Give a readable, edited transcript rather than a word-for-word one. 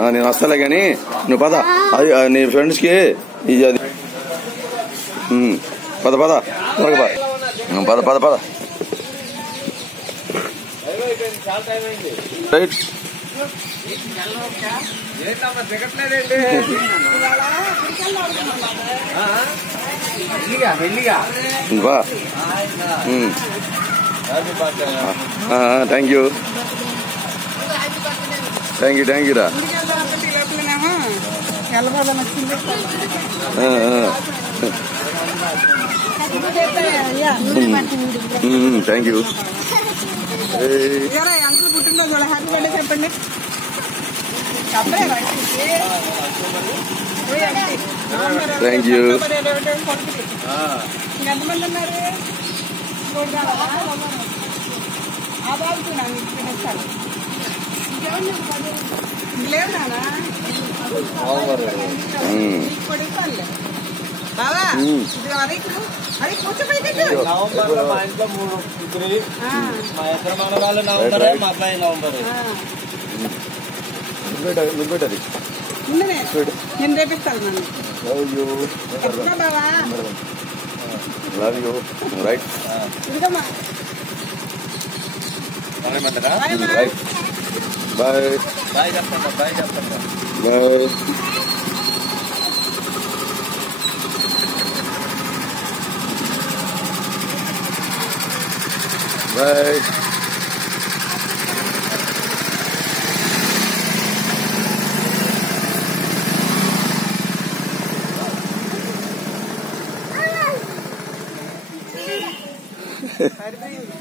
నేను వస్తాలే గాని నువ్వు పద. అది నీ ఫ్రెండ్స్ కి ఇది అది పద పద పద పద పద రైట్. థ్యాంక్ యూ రా. Thank you. చెప్పండి. Thank you. ఎంతమంది ఉన్నారు? లేవు నానా బాబా అది కూర్చోబెట్టి మా ఇంట్లో 3 మా ఇద్దరు మన వాళ్ళు నవంబరే, మా అబ్బాయి నవంబరే. నేను రేపిస్తాను నన్ను. బాబా లవ్ యూ. రైట్. ఇదిగమ్మా రైట్. బాయ్. బాయ్ చెప్పండి. బాయ్ చెప్పండి. బాయ్. బాయ్. సరిపోయింది.